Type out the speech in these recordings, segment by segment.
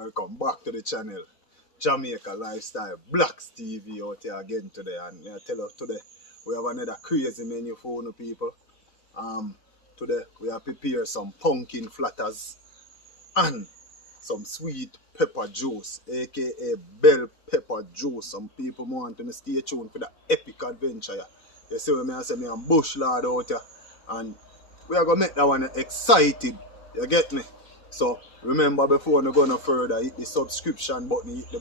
Welcome back to the channel. Jamaica Lifestyle Blacks TV out here again today, and I tell you today we have another crazy menu for you people. Today we have prepared some pumpkin flatters and some sweet pepper juice, aka bell pepper juice. Some people want to stay tuned for the epic adventure. You see what I say, me and Bush Lord out here, and we are gonna make that one excited. You get me? So remember, before we go no further, hit the subscription button, hit the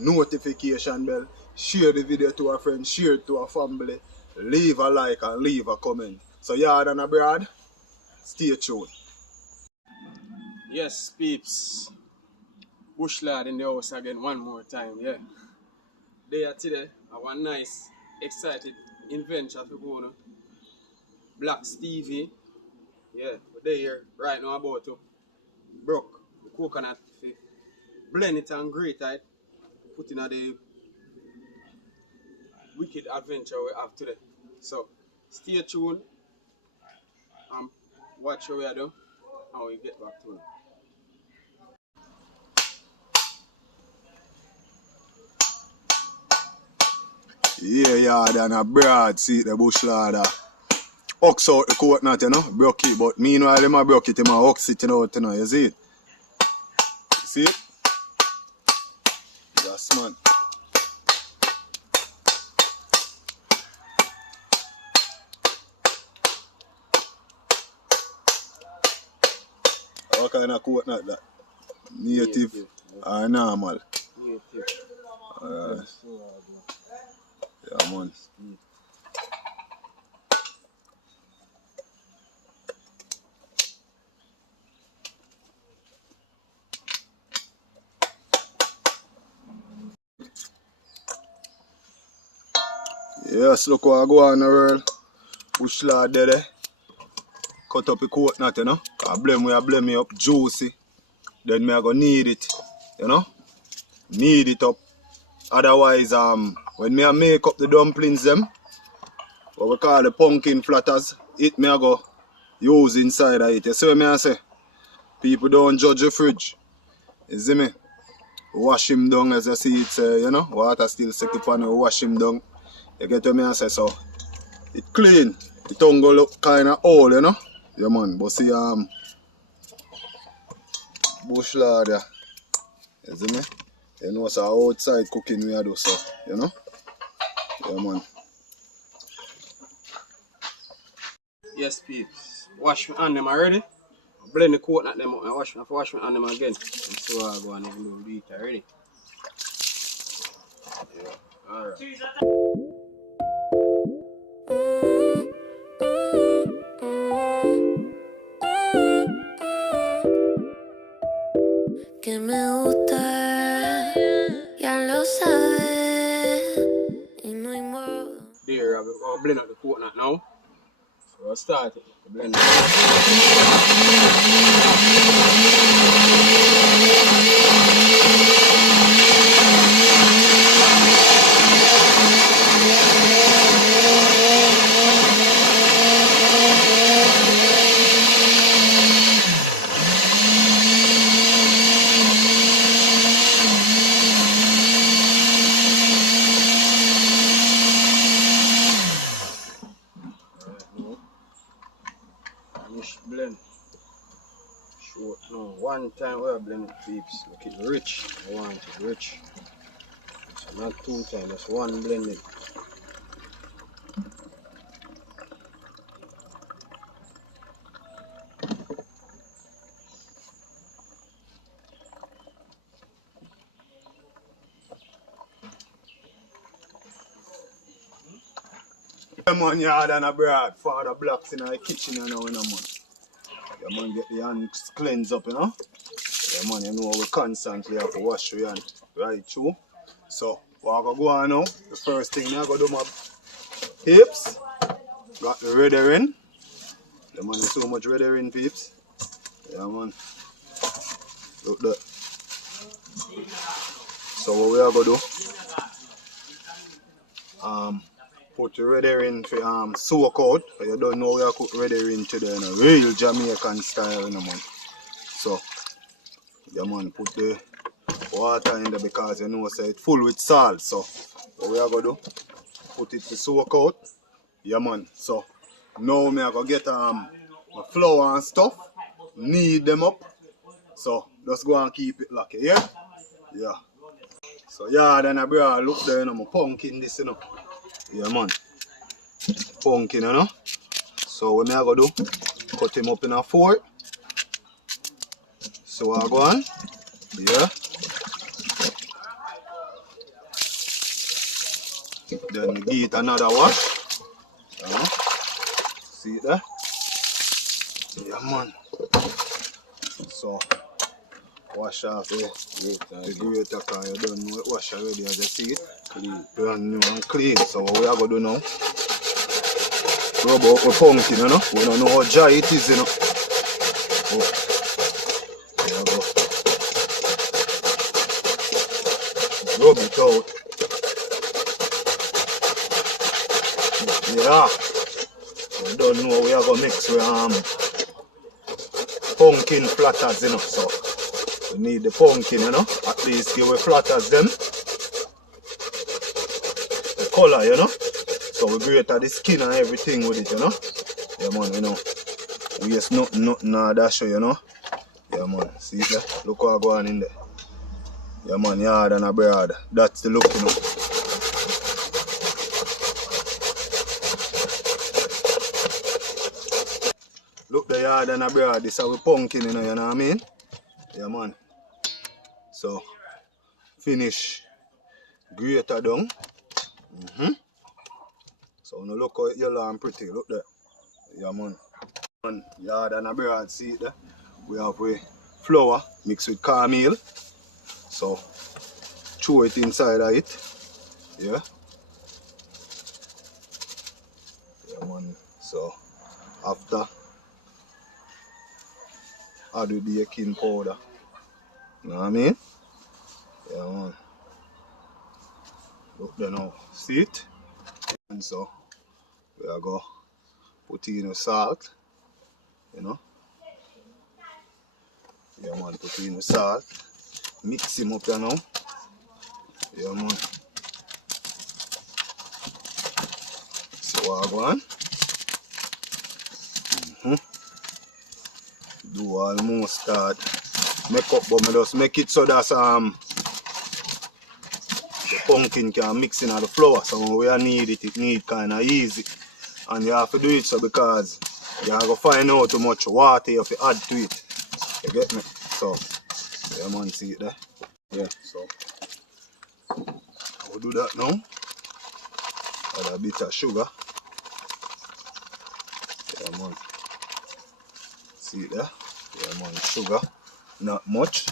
notification bell, share the video to a friend, share it to a family, leave a like and leave a comment. So yard and abroad, stay tuned. Yes, peeps. Bush Lord in the house again one more time, yeah. There today, our nice, excited adventure to go on. Blacks TV. Yeah, we're there right now about to broke the coconut, blend it and grate it, put in the wicked adventure we have today. So stay tuned and watch what we are doing and we get back to it. Yeah, yard and abroad, see the Bush Lord. Ox out the coconut, you know, broke it, but meanwhile, them a broke it, them a ox it out, you know, you see it? You see it? Yes, man. What kind of coconut that? Native or normal? Native. Alright. Yeah, man. Yes, look what I go on the world. Bush Lord there. Cut up the coconut, you know. I blend me up juicy. Then me I go knead it, you know. Knead it up. Otherwise, when me I make up the dumplings them, what we call the pumpkin flatters, it me I go use inside of it. You see what me I say? People don't judge the fridge. You see me? Wash him down as you see it, you know. Water still stick upon it, wash him down. You get what me I say? So it clean. The tongue go look kinda old, you know. Yeah man, but see Bush Lord, yeah. You see me? You know, so outside cooking we do, so you know? Yeah man. Yes, peeps. Wash my hand them already. Blend the coconut them up and wash my hand them again. And see what I go and even do it already. Yeah. Alright. Que me gusta, ya lo sabes, y no hay modo. There, I'll blend up the coconut now. So I'll start it. Blend it. Blend short now. One time we are blending peeps, make it rich. I want it rich. So not two times, just one blending. Yeah man, yard and abroad. Father Blacks in the kitchen you know, man. Yeah man, get the hands cleansed up, you know. Yeah man, you know we constantly have to wash your hand right through. So what I go on now, the first thing I go do my hips. Got the red herring. Yeah man, there's so much red herring peeps. Yeah man. Look that. So what we are gonna do? Put the red herring for soak out. You don't know we are cook red herring today in a real Jamaican style, you know, man. So yeah man, put the water in there because you know say it's full with salt. So what we are gonna do? Put it to soak out. Yeah man. So now me I go get my flour and stuff. Knead them up. So just go and keep it lucky, yeah? Yeah. So yeah, then I look there, you know, my pumpkin this, you know. Yeah man. Pumpkin, you know. So what me I go do? Cut him up in a four. So I go on. Yeah. Then we give it another wash. See it there? Yeah man. So wash off the grater because you don't know it wash already as you see it. Clean. Brand new and clean. So what we are going to do now? Rub out my pumpkin, you know. We don't know how dry it is, you know. Oh. There we go. Rub it out. Yeah. We don't know we are going to mix with pumpkin platters, you know. So we need the pumpkin, you know. At least give we platters them. The color, you know. So we grate the skin and everything with it, you know. Yeah man, you know. We just nothing dash, you know. Yeah man, see it there? Look what going in there. Yeah man, yard and a bread. That's the look, you know. Look the yard and a bread. This is our pumpkin, you know what I mean? Yeah man. So finish grater down. So now look how yellow and pretty. Look there. Yeah man. Yard and a bread, see it there? We have flour mixed with cornmeal. So throw it inside of it. Yeah. Yeah man. So after add the baking powder. You know what I mean? Yeah man. Look there now. See it? And so we are going to put in the salt. You know? Yeah man, put in the salt. Mix him up there now. Yeah man. So what I go on? Do almost start make up, but I just make it so that the pumpkin can mix in the flour. So when we need it, it need kind of easy. And you have to do it so because you have to find out how much water you have to add to it. You get me? So, yeah man, see it there? Yeah, so we'll do that now. Add a bit of sugar. Yeah man. See it there? Yeah man, sugar. Not much.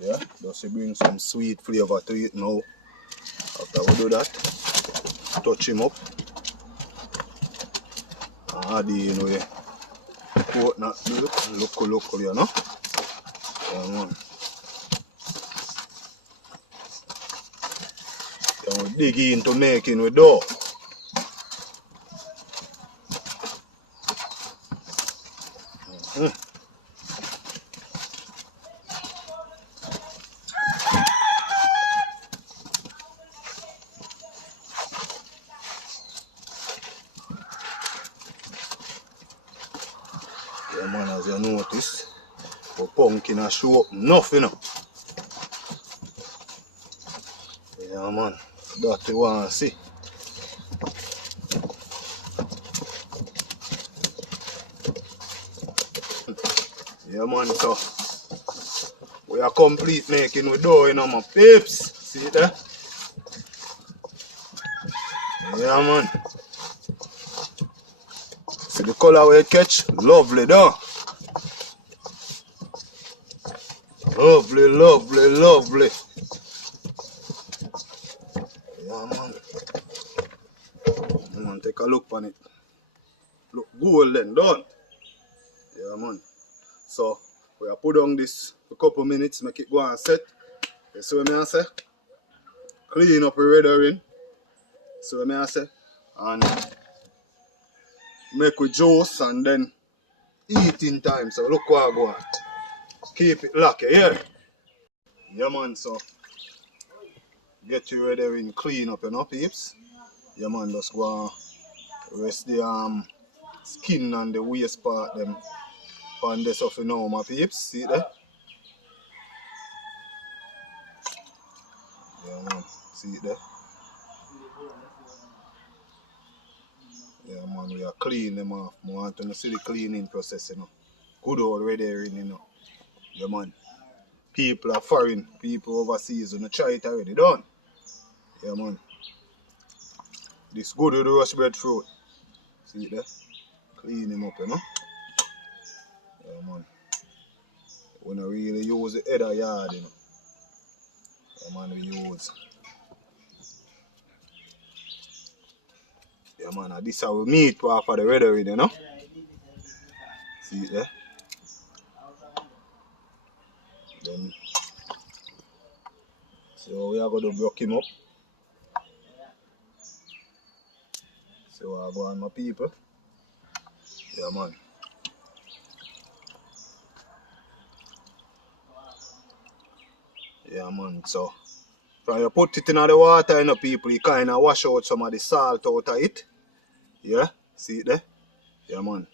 Yeah, just to bring some sweet flavor to it now. After we do that, touch him up. And add in with coconut milk, local, you know. Yeah man. Then we dig into making with dough. Yeah man, as you notice, the pumpkin has show up enough, you know. Yeah man, that you want to see. Yeah man, so we are complete making with dough, you know my peeps. See it there? Yeah man. See the color we catch? Lovely though. Lovely, lovely, lovely. Yeah man. Man, take a look on it. Look golden, done. Yeah man. So we are put on this for a couple minutes, make it go and set. You see what I say? Clean up the redering. See what I say? And make with juice and then eat in time. So look what I go on. Keep it lucky, yeah? Yeah man, so get you ready and clean up, you know, peeps. Yeah man, just go and rest the skin and the waist part them on this of you know, my peeps. See there? Yeah man, see it there? Yeah man, we are clean them off. I want to see the cleaning process, you know. Good old red herring, you know. Yeah man. People are foreign, people overseas, you know, try it already done. Yeah man. This good with the roast breadfruit. See it there? Clean him up, you know. Yeah man. We don't really use the header yard, you know. Yeah man, we use. Yeah man, and this is how we meat for the red herring, you know. See it there? Then, so we are going to broke him up. So I go on my people. Yeah man. Yeah man, so when you put it in the water, you know, people, you kind of wash out some of the salt out of it. Yeah, see it there? Yeah man.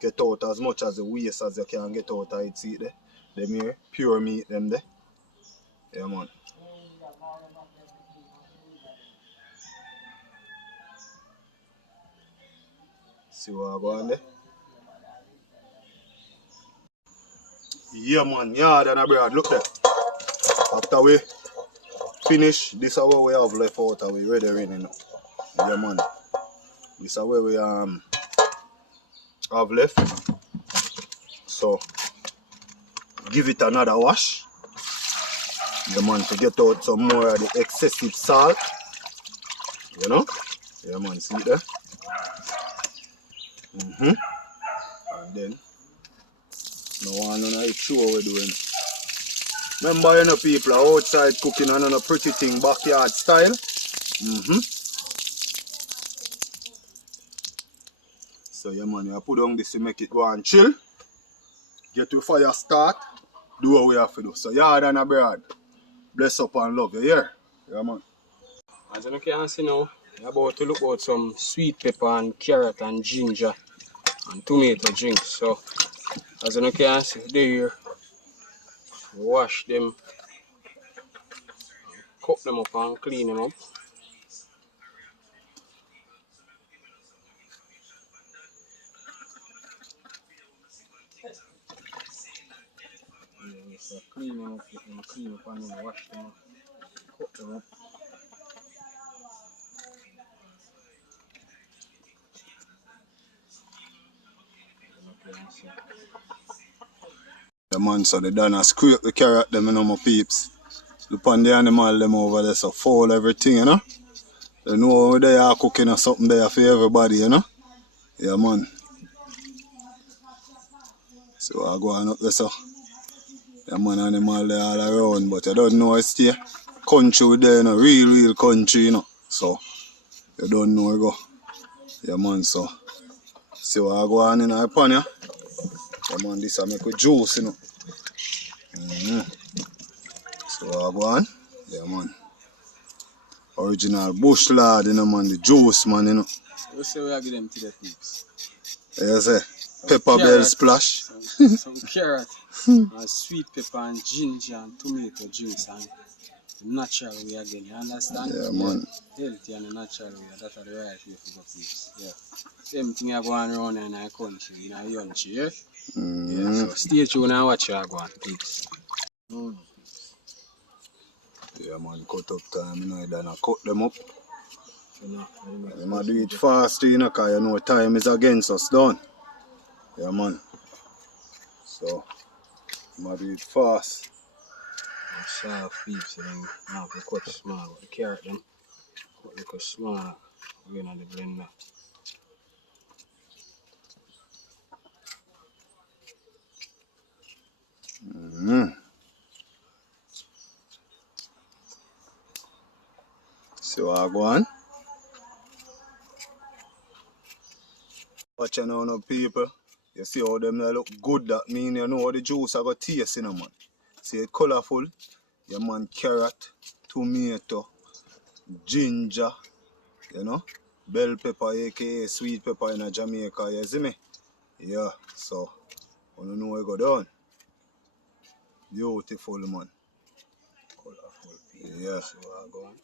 Get out as much as the waste as you can get out of it, see it there? Them here, pure meat them there. Yeah man. See what I go on there? Yeah man, yard and a bread, look there. After we finish, this is what we have left out and we ready in, you know. Yeah man. This is where we have left. So give it another wash. Yeah man, to get out some more of the excessive salt. You know? Yeah man, see it there? And then no one on it show what we're doing. Remember, you know, people are outside cooking and on a pretty thing, backyard style. So yeah man, you put on this to make it go and chill. Get your fire start. Do what we have to do. So yard and a bread. Bless up and love you, yeah? Yeah man. As you can see now, we're about to look out some sweet pepper and carrot and ginger and tomato drinks. So as you can see there, wash them, cut them up and clean them up. Yeah, so clean them up, get them clean up and then wash them up, cut them up. Yeah man, so they done a scrape the carrot them, you know, my peeps. Look on the animal them over there, so foul everything, you know. They know they are cooking or something there for everybody, you know. Yeah man. So I go on up there, so. Yeah man, animal there all around, but you don't know it's there. Country there, you know, real country, you know. So you don't know where go. Yeah man, so. See what I go on in the pan, yeah. Yeah man, this I make with juice, you know. So I go on. Yeah man. Original bush lard, you know man, the juice man, you know. We say we are give them to the peeps. Yeah, say, pepper bell splash. Some carrot and sweet pepper and ginger and tomato juice and natural way again, you understand? Yeah man. Healthy and natural way, that's the right way for go peeps. Yeah. Same thing I go on around in our country, in our country, yeah? Yeah, so stay tuned and watch you go on peeps. Yeah man, cut up time, you know, you done cut them up. You must do it fast, you know, because you know time is against us, done. Yeah man. So, you must do it fast. Soft peeps, and then now we cut small, but the carrot them, cut little small, we're in the blender. See what I go on? Watch now, people. You see how them they look good, that mean you know the juice I got taste in them, man. See it colorful. Yeah man, carrot, tomato, ginger, you know, bell pepper aka sweet pepper in Jamaica, you see me? Yeah, so I don't know where go down. Beautiful man. Colorful people. Yeah. So I go on.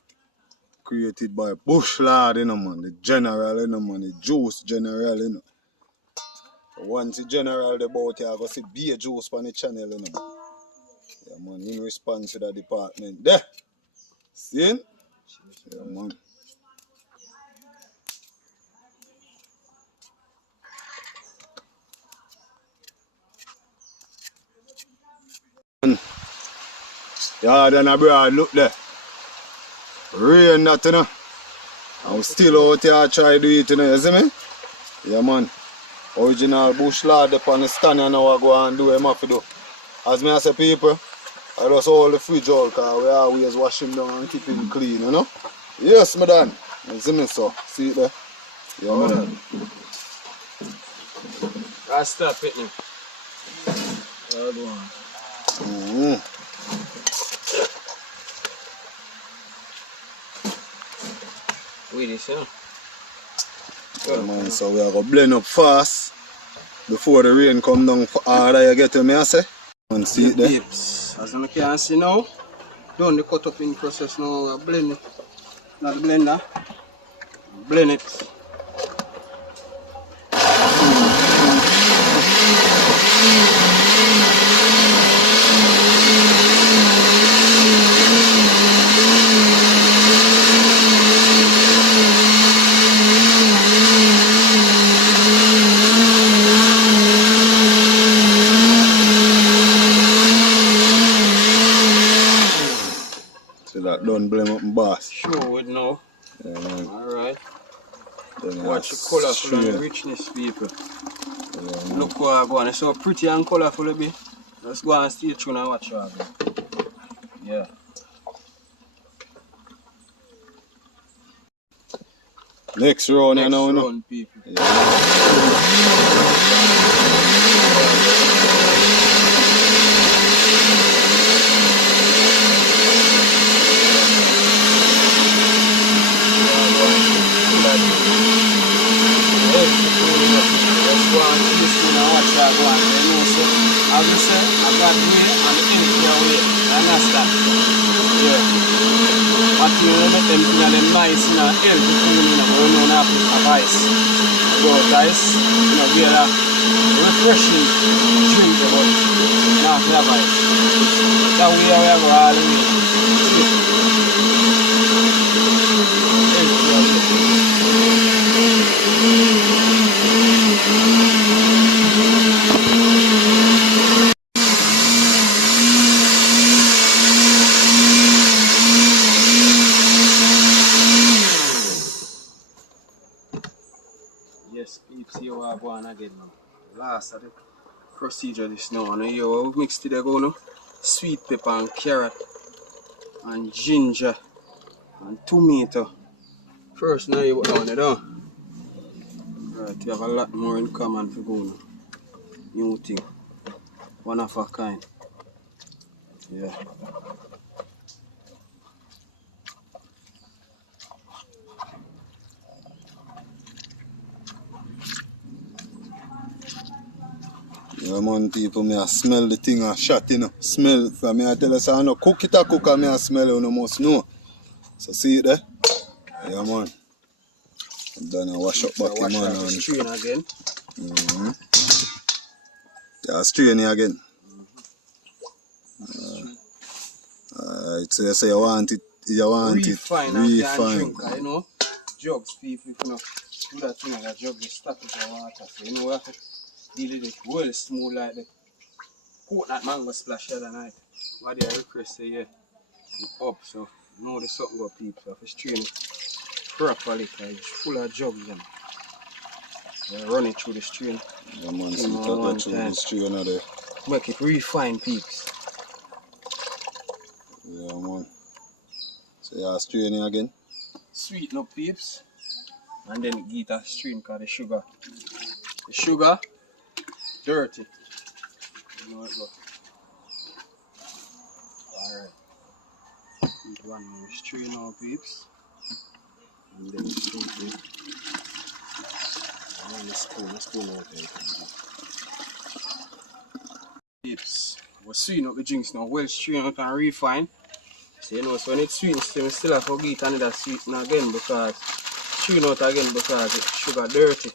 Created by Bush Lord, you know man, the general, you know man, the juice general, you know. Once the general the boat here, I go see beer juice on the channel, you know. Yeah man, in response to the department. There! See him? Yeah man. Yeah, then abroad, look there. Rain that, you know. And we still out here try to do it, you know, you see me? Yeah man. Original Bush Lord up on the stand and now I go and do what I have to do. As me I say people, I just hold the fridge out because we always wash him down and keep him clean, you know? Yes, madam. You see me so? See it there? Yeah man. I stop it now. Yeah, go on. With this, you know. Yeah man, so we are going to blend up fast before the rain come down for harder you get to me I say. And see it there? Babes, as you can see now, done the cut up in process now, blend it. Now the blender, blend it. See that done blend up and boss. Show it now. Yeah man. Alright. Then Watch the colourful and the richness, people. Yeah, look how I go on. It's so pretty and colourful it be. Let's go and stay tuned and watch it. Yeah. Next round, Next you know. round, people. Obviously, I got way and the energy away. Understand? Yeah. But you know, make them feel them nice in a healthy food, you know, but you don't have to have ice. Without ice, you know, be a refreshing drink, but not to have ice. That way, we have all the way. Yes, peeps, here we are going again now. Last of the procedure this now. And here we mix today go now. Sweet pepper and carrot and ginger and tomato. First now you put down it down. Right, you have a lot more in common for go now. New thing. One of a kind. Yeah. Yeah man, people, me I smell the thing a shot, you know. Smell, for me I tell us I no cook it a cook and me I smell it, you must know. So see it there? Yeah man. I'm done and wash up back in man and strain again. Yeah, strain it again. Alright, so you say you want it refine. Drink, you know. Jugs, people, if you know, do that thing like a jug, you stop it in water. So you know we have to deal with it well smooth like the coconut mango splash the other night. What they request say, yeah, up, so you know the something go people. So if you strain it properly, because it's full of jugs and you run it through the strain. Yeah man, so you can go through the strain of there. Make it refine peeps. Yeah man. So you strain it again? Sweeten up peeps. And then get a strain because the sugar dirty. You know it go. Alright. Keep one more string now, peeps. And then shoot it. And then the spoon out there. Peeps. We're sweetening up the drinks now. Well strained out and refined. So you know, so when it's sweet, we still have to get another sweeten again because strain out again because it's sugar dirty.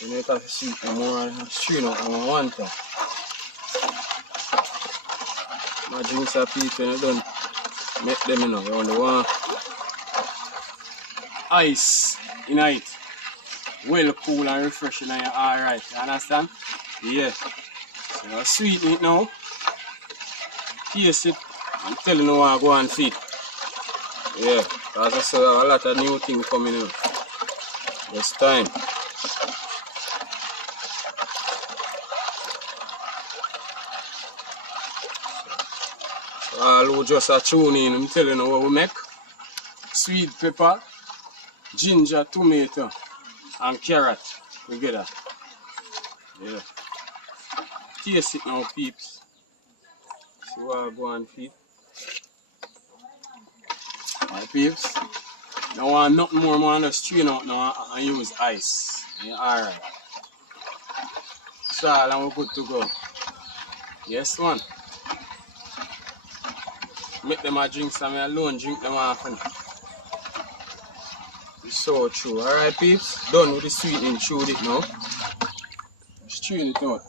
You know, it have to sweeten more and strain out more one time. My drinks are peeps when you done make them, you know, you only want ice in it. Well cool and refreshing and you're alright. You understand? Yeah. So you sweeten it now. Taste it. I'm telling you what I go and feed. Yeah, because I saw a lot of new things coming in. It's time. So all who just are tuning in, I'm telling you what we make. Sweet pepper, ginger, tomato, and carrot together. Yeah. Taste it now, peeps. See what I go and feed. Alright, peeps. Don't want nothing more, man. Just strain out now and use ice. Yeah, alright. So all and we're good to go. Yes, man. Make them a drink some alone, drink them often. It's so true. Alright, peeps. Done with the sweetening, chewed it now. Strain it out.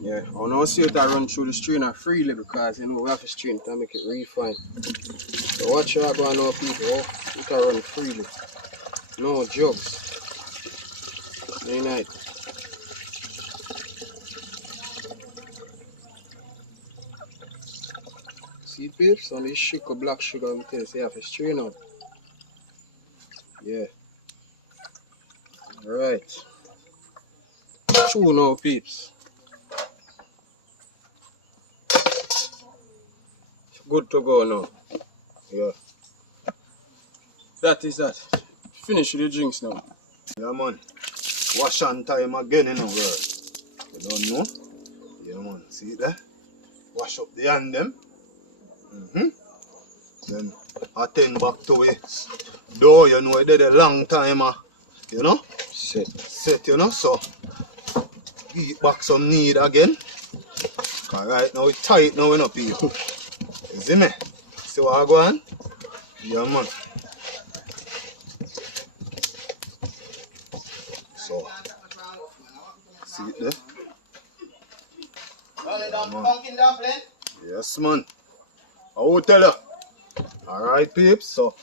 Yeah, I now see it I run through the strainer freely because you know we have to strain it to make it refine. So watch how I go now, people. Oh, it can run freely. No jugs. Very nice. See peeps, on this sugar, black sugar, we tell you have to strain out. Yeah. Alright. True now, peeps. Good to go now. Yeah. That is that. Finish with the drinks now. Yeah, man. Wash on time again, you know, girl. You don't know? Yeah, man. See it there? Wash up the hand, them. Then attend back to it. Though, you know, it did a long time, you know? Set, you know? So, eat back some need again. Because right now it's tight now, you know, people. You see me? See what I go on? Yeah, man. So, see it there? Yeah, man. Yes, man. I will tell you. Alright, peeps. So,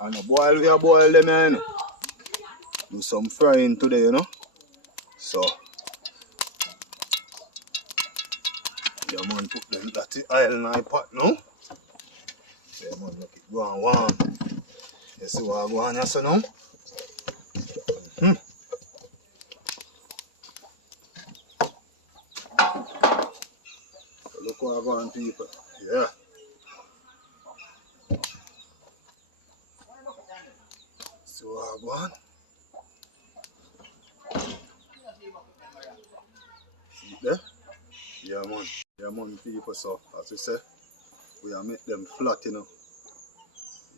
and a boil, we boil them, you know. Do some frying today, you know. So, yeah, man, put them that oil in the pot now. Yeah, man, make it go on warm. You see what I go on here, so now? So look what I go on, people. Yeah. See what I go on? See it there? Yeah, man. Yeah, man, people. So, as we say, we are make them flat, you know.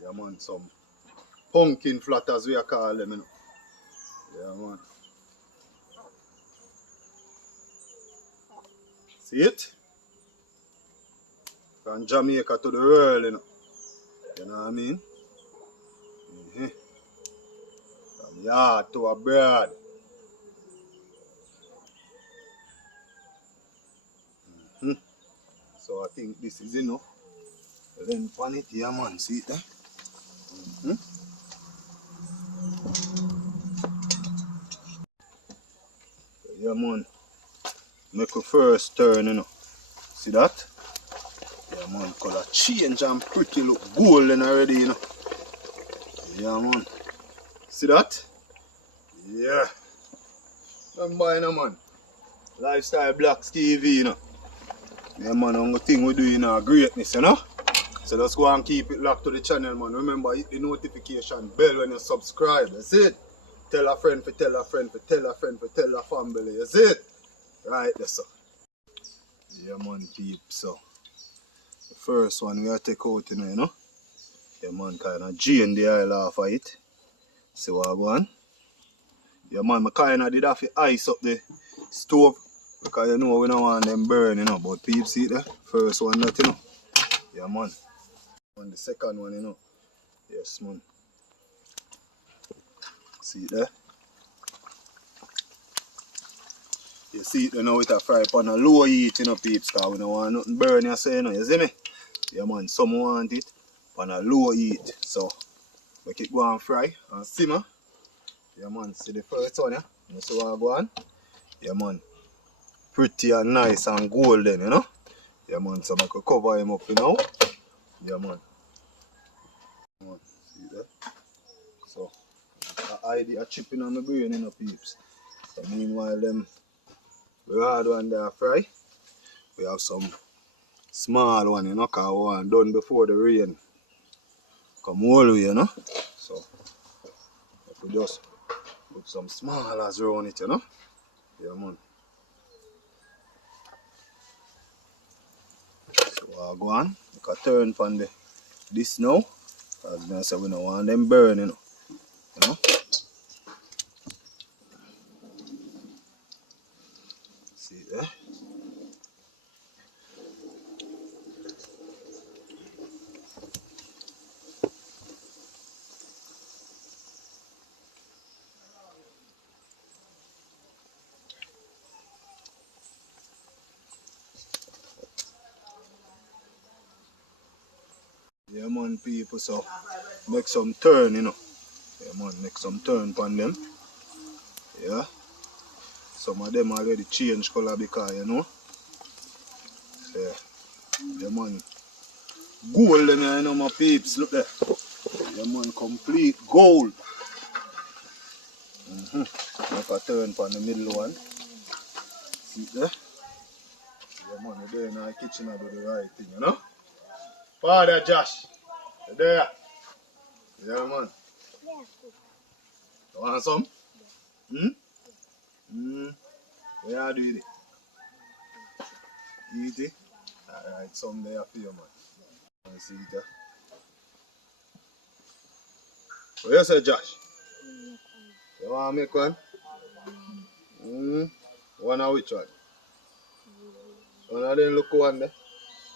Yeah, man, some pumpkin flat as we are call them, you know. Yeah, man. See it? From Jamaica to the world, you know. You know what I mean? From yard to abroad. So I think this is enough. Then pan it here, man. See it there? Yeah, man. Make a first turn, you know. See that? Yeah, man. Color change and pretty look golden already, you know. Yeah, man. See that? Yeah. Don't buy no, man. Lifestyle Blacks TV, you know. Yeah, man, the thing we do, you know, greatness, you know. So let's go and keep it locked to the channel, man. Remember, hit the notification bell when you subscribe. That's it. Tell a friend for tell a friend for tell a friend for tell a family. That's it. Right, that's so. Yeah, man, peeps. So The first one we are take out, you know. Yeah, man, kind of drain the oil off of it. See what I go on? Yeah, man, I kind of did have to ice up the stove because you know we don't want them burn, you know. But people see it there. First one that, you know. Yeah, man. And the second one, you know. Yes, man. See it there? You see it, you know, with a fry pan a low heat, you know, peeps, because we don't want nothing burn, you say, you know. You see me? Yeah, man, some want it on a low heat. So, make it go and fry and simmer. Yeah, man, see the first one, yeah? You see what I go on? Yeah, man. Pretty and nice and golden, you know? Yeah, man, so I could cover him up, you know? Yeah, man. See that? So, I idea chipping on my brain, you know, peeps. So, meanwhile, them, we hard one there fry. We have some small one, you know, because one done before the rain come all the way, you know? So, if we just put some small as around it, you know? Yeah, man. So I go on, I can turn from this now. As I say, we don't want them burn, you know. See there? Yeah, man, people, so make some turn, you know. Yeah, man, make some turn on them. Yeah. Some of them already change color because, you know. Yeah, yeah, man. Golden, you know, my peeps, look there. Yeah, man, complete gold. Make a turn on the middle one. See there? Yeah, man, you're there in the kitchen, I do the right thing, you know. Father Josh, you there? Yeah, man. You want some? Where you do it? Eat it? Alright, someday I feel, man. And see it, What you say, Josh? You want to make one? One of which one? One of them look one there.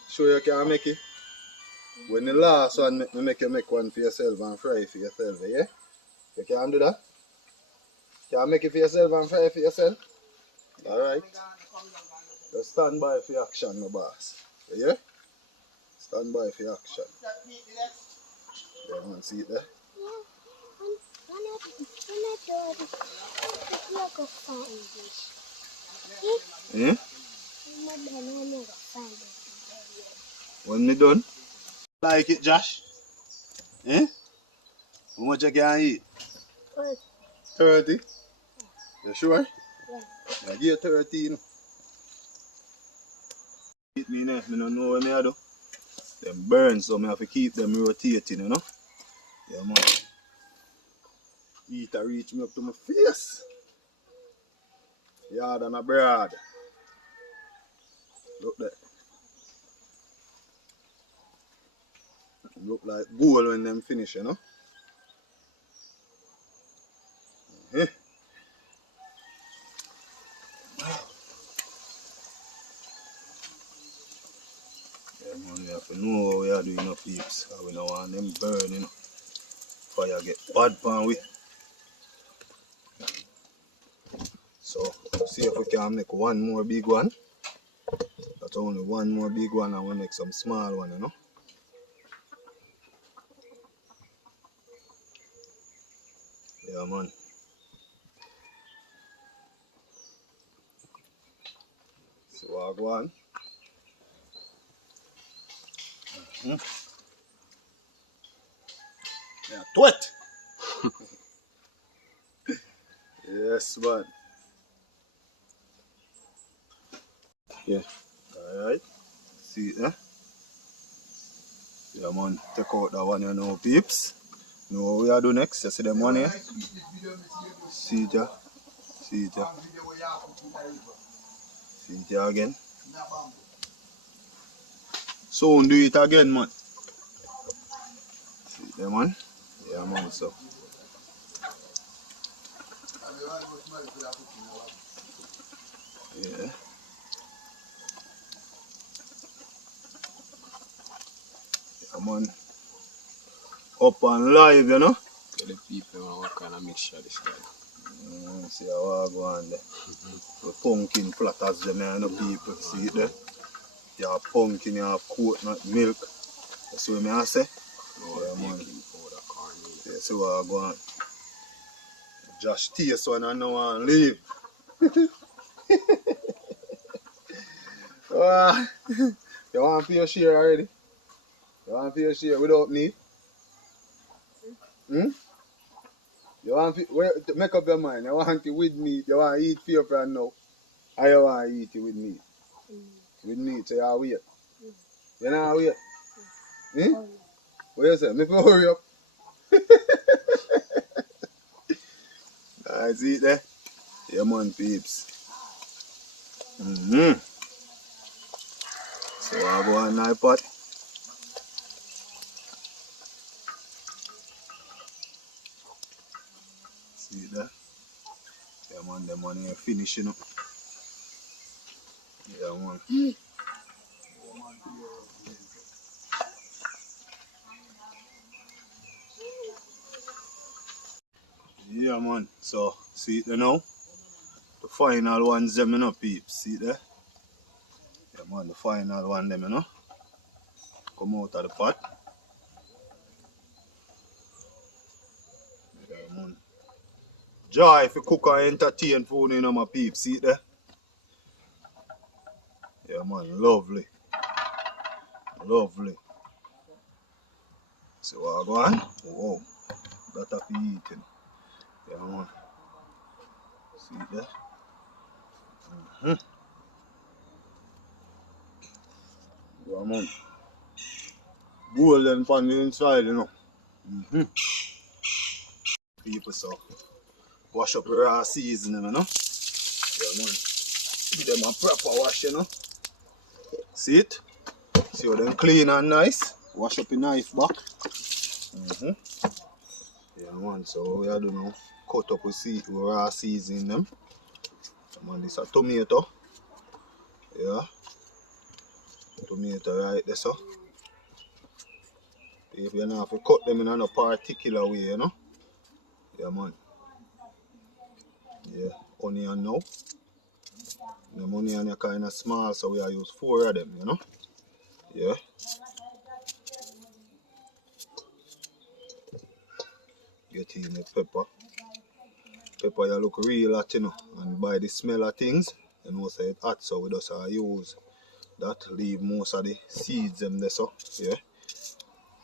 Show you can make it. When the last one make you make one for yourself and fry it for yourself, yeah? You can do that? Can you make it for yourself and fry it for yourself? Alright. Just stand by for action, my boss. Yeah? Stand by for action. Yeah, man, see it there? Yeah? When me done? Like it, Josh? Eh? How much you can eat? 30. You sure? Yeah. I give you 30, you know. Eat me, I don't know what I do. Them burn, so I have to keep them rotating, you know. Yeah, man. Eat reach me up to my face. Yard and a bread. Look there. Look like gold when them finish, you know. Eh? Yeah, man, we have to know what we are doing, you know, peeps. We don't want them burn, you know. Fire get bad pan we. So, see if we can make one more big one. That's only one more big one, and we'll make some small one, you know. Yeah, man. See what I go on. Yeah, twit! Yes, man. Yeah. Alright. See it, eh? Yeah, man. Take out that one, you know, peeps. You know what we are do next? You see them one here? See it, yeah? See it, yeah? See it, yeah, again? Soon do it again, man. See there, man? Yeah, man, so. Yeah. Yeah, man. Up and live, you know? Tell the people what kind of mixture this guy. See how I go on there. The pumpkin platters, them, you know, people. See it there? You have pumpkin, you have coconut milk. That's what I say. Yeah, man. Yeah, see what I go on. Josh taste one and now and leave. You want for your share already? You want for your share without me? Hmm? You want to make up your mind. You want it with meat. You want to eat paper now. Or you want to eat it with meat? With meat, so you wait. You know wait? Hmm? What you say? Make me hurry up. Alright, see it there? Yeah, man, peeps. So I go on my pot. See it there? Yeah, man, the money is finishing up. Yeah, man. Yeah, man. So, see it there now? The final ones, them, you know, peeps. See it there? Yeah, man, the final one, them, you know? Come out of the pot. Yeah, man. Joy if you cook or entertain food, you know, my peeps. See it there? Yeah, man, lovely. Lovely. See what I go on? Whoa. That a for eating. Yeah, man. See it there? Yeah, man. Golden pan the inside, you know. People, so wash up your raw seasoning, you know. Yeah, man. Give them a proper wash, you know. See it? See how them clean and nice. Wash up your knife back. Yeah, man. So what we are doing now? Cut up with raw seasoning them. Yeah, man, this is a tomato. Yeah. Tomato right there, so. If you don't have to cut them in a particular way, you know. Yeah, man. Yeah, onion now. The onion are kind of small, so we are use 4 of them, you know. Yeah. Get in the pepper. Pepper you look real hot, you know. And by the smell of things, you know, say it's hot, so we just use that. Leave most of the seeds them there, so. Yeah.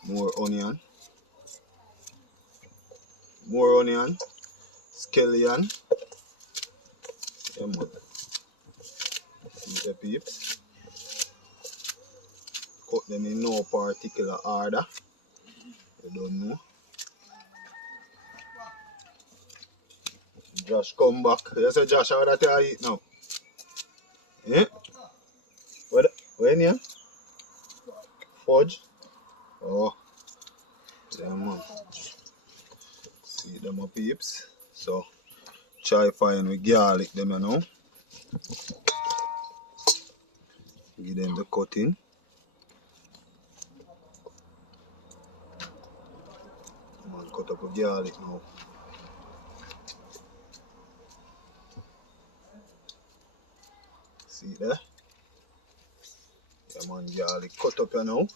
More onion. More onion. Scallion. Yeah, man. See the peeps. Cut them in no particular order. You don't know. Josh come back. You say Josh, how that you eat now? Eh? When you? Fudge? Oh. Yeah, man. See them up peeps. So try find with garlic them, you know. Give them the cutting. Man, cut up with garlic now. See there? Yeah, man, garlic cut up, you know.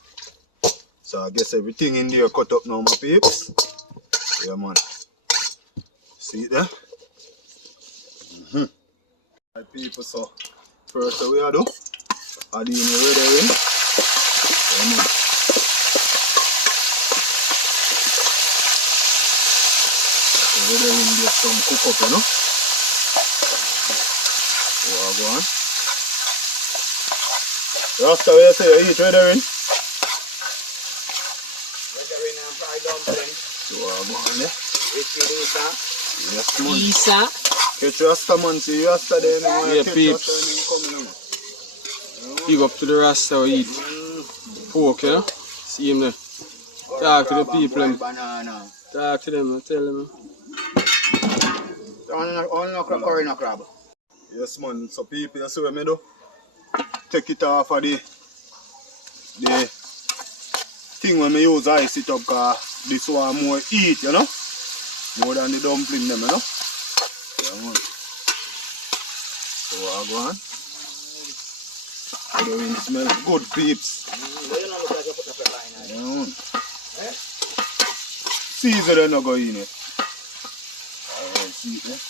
So I guess everything in there cut up now, my peeps. Yeah, man. See it there? Right, people, so first we are do, add in the red herring. Yeah, man. The red herring get some cook up, you know. So I go on. Rasta, where you say you eat red herring? Red herring and fried dumpling. So I go on there. Richie Lisa. Yes, man. Isa. Catch Rasta, man. See Rasta there, you know. Yeah, Catch peeps. Rasta when he coming, you know. Big up to the Rasta we eat. pork, you know. See him there. Talk to the people. Banana. Talk to them, tell them. Only no curry, no crab. Yes, man. So people, you see what I do? Take it off of the thing when I use ice it up, because this one more eat, you know? More than the dumpling them, you know? Yeah, man. So I go on. The wind smells good, peeps. You know, look like you put the pepper in it. Yeah, man. Caesar then not go in it. Alright, see it there.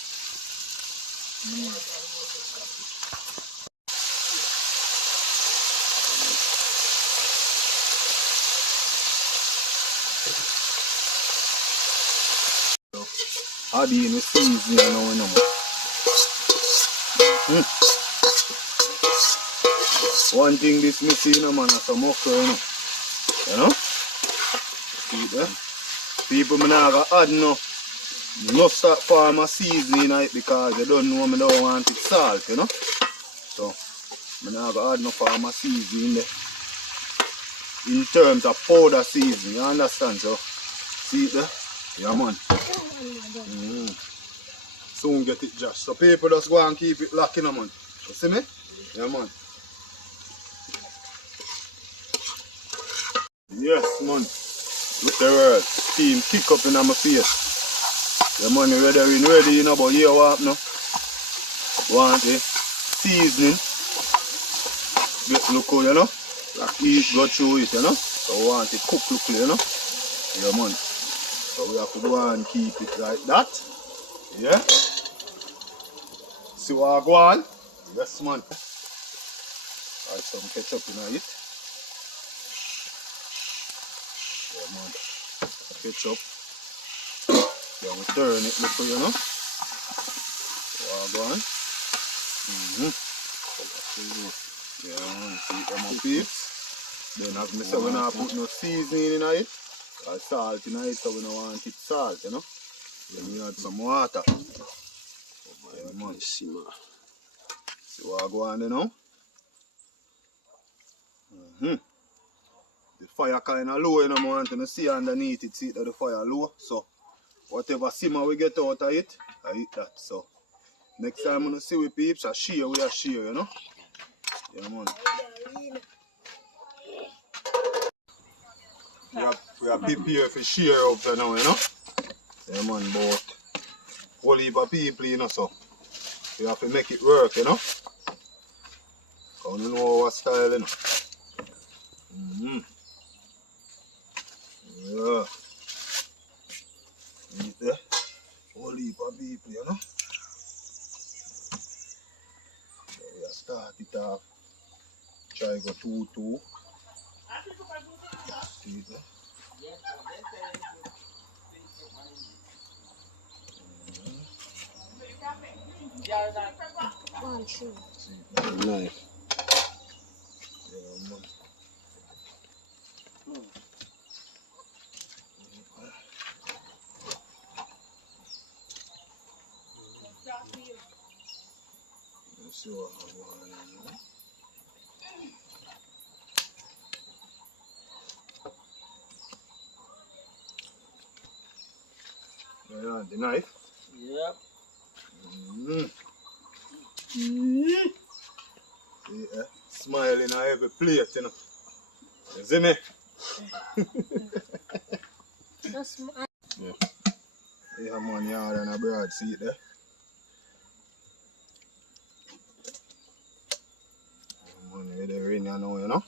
Add in the seasoning now, you know. One thing this missing, you know, man, is some okra, you know. You know? See it there? People, I'm not going to add no start farmer seasoning in it because they don't know me don't want it salt, you know. So, I'm not going to add no farmer seasoning there. In terms of powder seasoning, you understand? So, see it there? Yeah, man. Soon get it, Josh. So, people just go and keep it locked in, man. You see me? Yeah, man. Yes, man. Look the world. Steam kick up in my face. The money ready, you know, but here what no? Want the seasoning. Look how, you know? Like heat go through it, you know? So want it cook look, you know? Yeah, man. So we have to go and keep it like that. Yeah? See what I go on? Yes, man. Add some ketchup in it. Yeah, man. Ketchup. Then we turn it look, you know? So I go on. Yeah, man. See it on my peeps. Then as I say, we not put no seasoning in it. Or salt in it, so we don't want it salt, you know? Then we add some water. Yeah, man. See what I go on there now? The fire kind of low, you know, I want to see underneath it, see that the fire low. So, whatever simmer we get out of it, I eat that. So, next time when I see we peeps, I share, you know? Yeah, man. We are prepared for share up there now, you know? Yeah, man, but whole heap of people, you know, so we have to make it work, you know? Because you know our style, you know? Yeah. Eat there. Whole heap of people, you know? So we are start it off. Try go 2-2. See it there. Nice. Yeah, man. Let's see what I want, you know? Yeah, the knife. Yep. Yeah, smiling on every plate, you know. You see me? Yeah. Yeah, man, yard and abroad, see it there. Yeah, man, where they rain now, you know.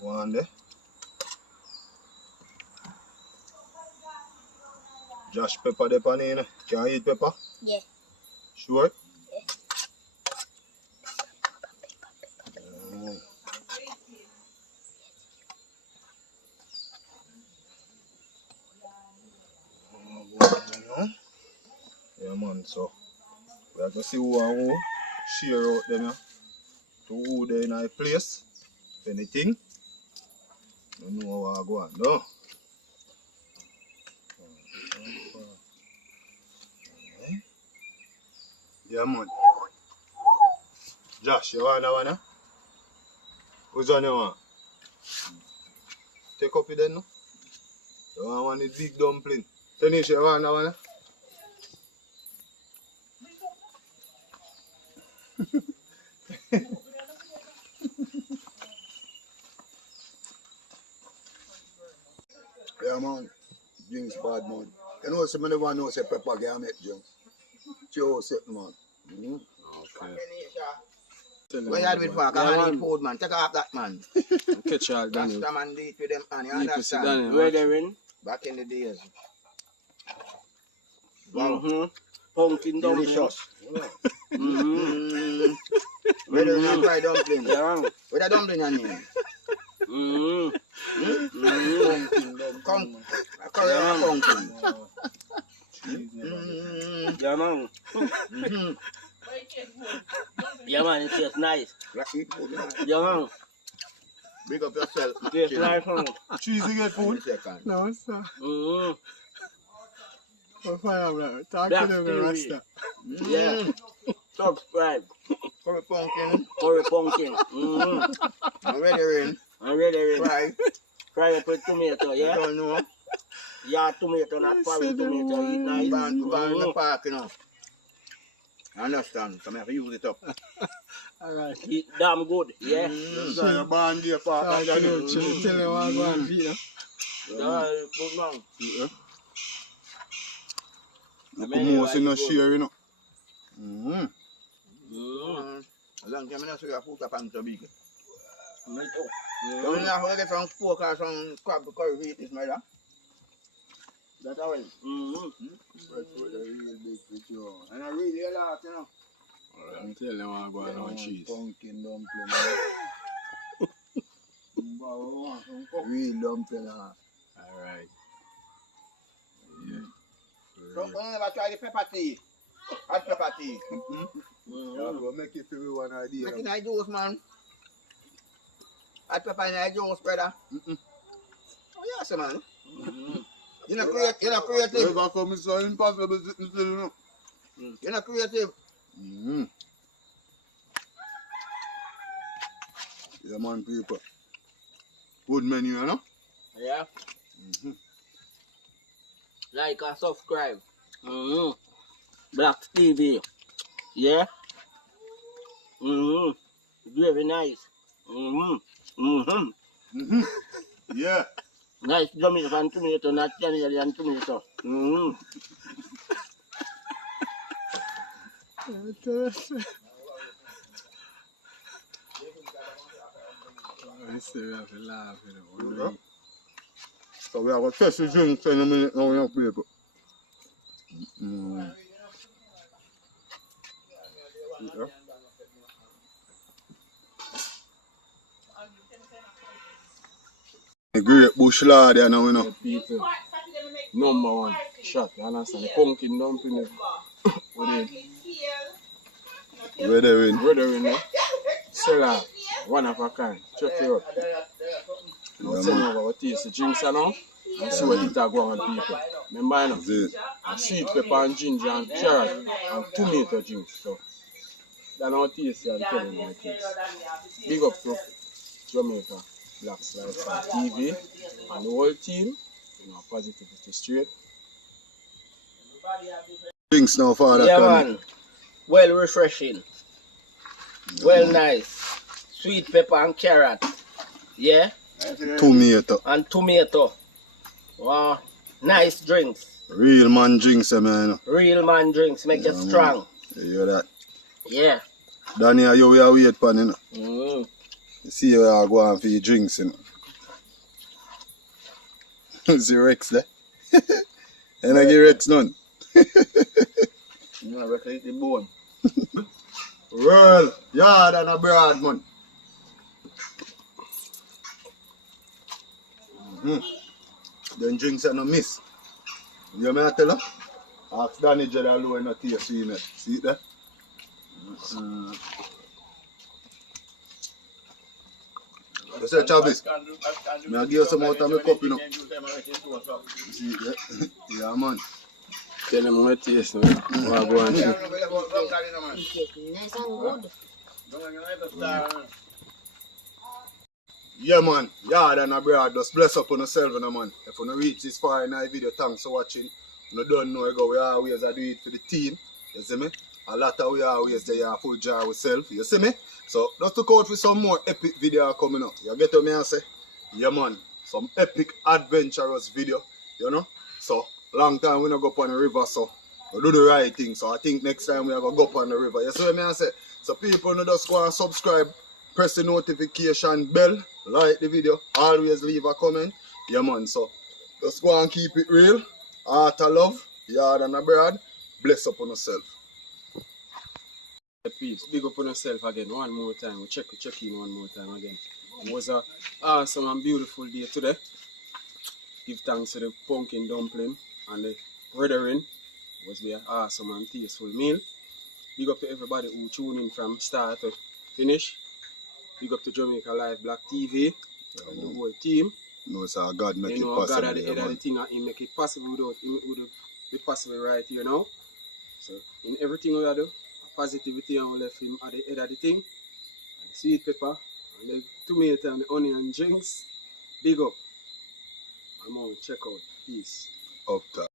Go on there. Josh pepper there, pan, you know. Can you eat pepper? Yeah. Sure? Yeah, man, so we have to see who and who share out them, yeah. to who they in a place. Anything. You know how I go on, no? Yeah, man. Josh, you want that one, eh? Which one you want? Take up it then, no? You want one with big dumpling. Tanisha, you want that one, eh? Yeah, man. Drinks bad, man. You know, some of the one knows say pepper can make drinks. Joe said, man. Okay. Where you had with for? Come on, eat food, man. Take off that, man. Catch y'all, Daniel. Rasta man do it with them, man. You People see understand? Daniel. Where they in? Back in the days. Mm-hmm. Pumpkin dumpling. Delicious. Mm-hmm. Where do you fry dumpling? Yeah. Where the dumpling on here? Mm-hmm. Mm-hmm. Come, curry and pumpkin. Yeah, man. Mm-hmm. Yeah, man, it tastes nice. Let's eat food, man. Yeah, man. Big up yourself. It tastes nice, man. Cheesy get food? Second. No, it's not. Mm-hmm. Oh, fire, bro. Talk Black to them, TV. Rasta. Yeah. Subscribe. Curry pumpkin. Curry pumpkin. Mm-hmm. I'm ready, Rain. I'm ready. Fry. Fry up with tomato, You yeah? don't know. Yeah, tomato, not foreign tomato. Eat nice. Ban in the park, you know. I understand. So I have to use it up. Alright. Eat damn good, yeah? So your band there, Park. I got no chill. Tell them what I go and feed them. Yeah, good man. Yeah. You come no share, you know. Mm-hmm. Mm-hmm. As long as I see your food up and so big. Me too. So when you get some pork or some crab curry with this, my dad. That's all right. Mm-hmm. But food are real big with you. And I really a lot, you know. I'm telling them I go on cheese. Pumpkin dumpling. Real dumpling. Alright. Yeah. So when you ever try the pepper tea? Hot pepper tea. Yeah, we'll make it for one idea. Make it nice juice, man. Hot pepper in nice juice, brother. Oh, yes, man. You're not creative. If I come so impossible sitting still, you know. You're not creative. Mm-hmm. Yeah, man, people. Good menu, you know? Yeah. Mm-hmm. Like and subscribe. Mm-hmm. Black TV. Yeah. Mm-hmm. Very nice. Mm-hmm. Mm-hmm. Mm-hmm. Yeah. Nice Jamaican tomato, not Canadian tomato. Mm-hmm. So we have a test the drinks in a minute now, young people. Mm. Yeah. A great bush lard there now, you know. People, number one shot, you understand? The pumpkin dumpling is what Where they win? Brethren, no? Seller, one of a kind. Check it out. Now Yeah, send man. over what taste the drinks are now and see what it are going on people. Remember, you know? That's it. Sweet pepper and ginger and carrot and tomato drinks. So that's how tasty I'm telling you it is. Big up to Jamaica Black Lifestyle TV and the whole team. You know, positivity straight. Drinks now, Father. Yeah, Connie. man. Well refreshing. Well nice. Sweet pepper and carrot. Yeah. Tomato. And tomato. Wow. Nice drinks. Real man drinks, man. Real man drinks. Make Yeah, it man. strong. You hear that? Yeah. Daniel, you will wait for you know. Mm-hmm. You see where I go on for your drinks, you know. See Rex there? And I get Rex none. You know, Rex eat the bone. Well, yard and a broad, man. Then drinks are no miss. You hear me I tell her? Ask Danny Jedi low in the taste, see it there? You say, Chavis? May I give you some out of my cup, you know? You see, yeah, yeah man. Tell them what taste, man. What go on, see. Nice and good. Yeah, man. Yard and abroad, just bless up on yourself, you know, man. If you don't reach this far in our video, thanks for watching. You don't know, we always do it for the team. You see me? A lot of we always do a full jar ourselves. You see me? So, just look out for some more epic video coming up. You get what me I say? Yeah, man. Some epic adventurous video, you know? So, long time we don't go up on the river, so we do the right thing. So, I think next time we are going to go up on the river. You see what I say? So, people just go and subscribe. Press the notification bell, like the video, always leave a comment. Yeah man, so just go and keep it real. Heart of love, yard and abroad. Bless up on yourself. Peace. Big up on yourself again one more time. We check in one more time again. It was a awesome and beautiful day today. Give thanks to the pumpkin dumpling and the brethren. It was an awesome and tasteful meal. Big up to everybody who tuned in from start to finish. Big up to Jamaica Live Black TV and the whole team. No, sir, God make it possible. God at the head of the thing and He make it possible without Him, it would be possible right here now. So, in everything we do, positivity and we left Him at the head of the thing. And the sweet pepper and the tomato and the onion drinks. Big up. I'm out. Check out. Peace. Up top.